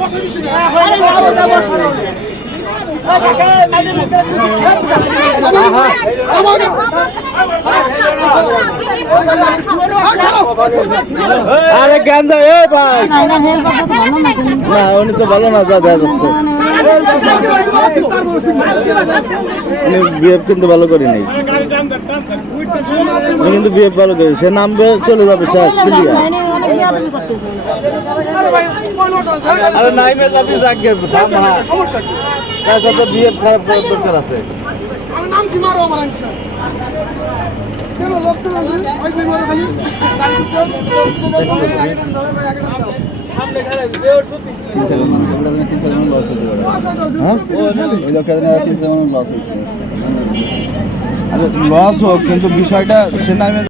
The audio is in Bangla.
বসে দিচ্ছি আরে গান্দা এ ভাই। না, উনি তো ভালো না দেখা যাচ্ছে বিহেভ কিন্তু ভালো করে নাই। কিন্তু বিহেভ ভালো করে সে নামবে, চলে যাবে শেষ ক্লিয়ার যাকে হ্যাঁ তার সাথে খারাপ করার দরকার আছে নাম কি মারো আমার কেন লোক ওই দুই মারো খালি লস হোক কিন্তু বিষয়টা সে নামে